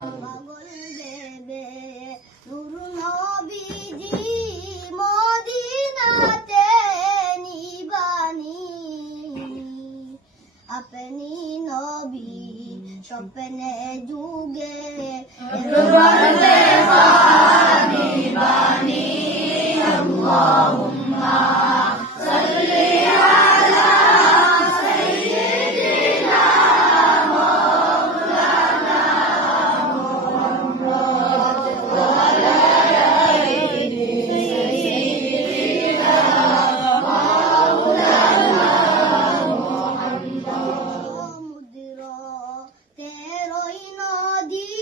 পাগল দেবে নূর নবীজি মদিনাতে নিবানি আপনি নবী স্বপ্নে যুগে বন্দে পানি বানি আল্লাহুম্মা সাল্লি আলা সাইয়্যিদিনা মাওলানা মুহাম্মদ ওয়া আলা আলি সাইয়্যিদিনা মাওলানা মুহাম্মদ। সমুদ্র তেরোই নদী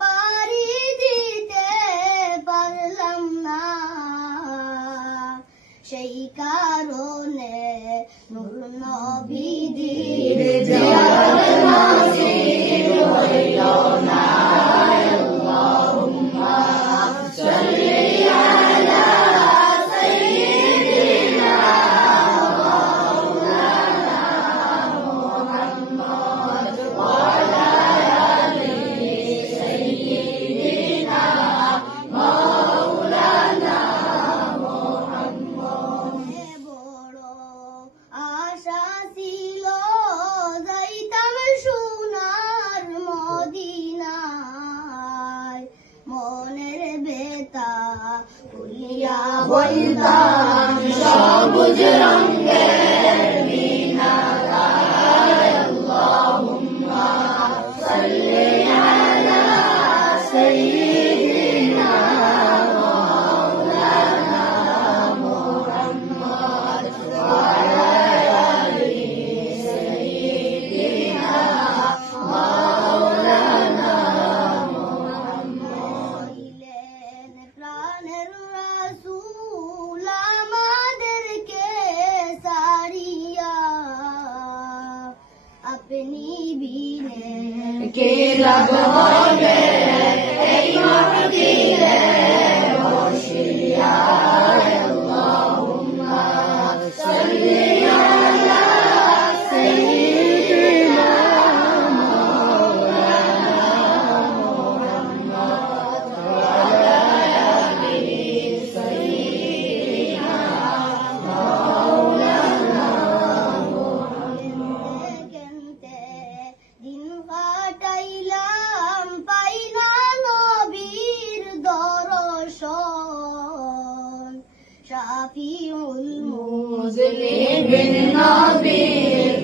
পাড়ি দিতে পারলাম না, সেই কারণে নূর নবীজির জিয়ারত নসিব হইল না। আল্লাহুম্মা সাল্লি আলা সাইয়্যিদিনা মাওলানা মুহাম্মদ ওয়া আলা আলি সাইয়্যিদিনা মাওলানা মুহাম্মদ। বড় আশা ছিল যাইতাম সোনার মদিনায়, মনের বেতা খুলিয়া বলতাম সবুজ রঙের মিনারায় আল্লাহুম্মা সাল্লি আলা সাইয়্যিদিনা মাওলানা মুহাম্মদ ওয়া আলা আলি সাইয়্যিদিনা মাওলানা মুহাম্মদ। হইলেন প্রাণের রাসূল আমাদেরকে ছাড়িয়া, আপনি বিনে কে লাভ হবে এই মাহফিলে বসিয়া আল্লাহুম্মা সাল্লি আলা সাইয়্যিদিনা মাওলানা মুহাম্মদ ওয়া আলা আলি সাইয়্যিদিনা মাওলানা কেনতে দিন কাটাইলাম পাইনা নবীর দর্শন, শাফিউল মুজলিমিন নবীর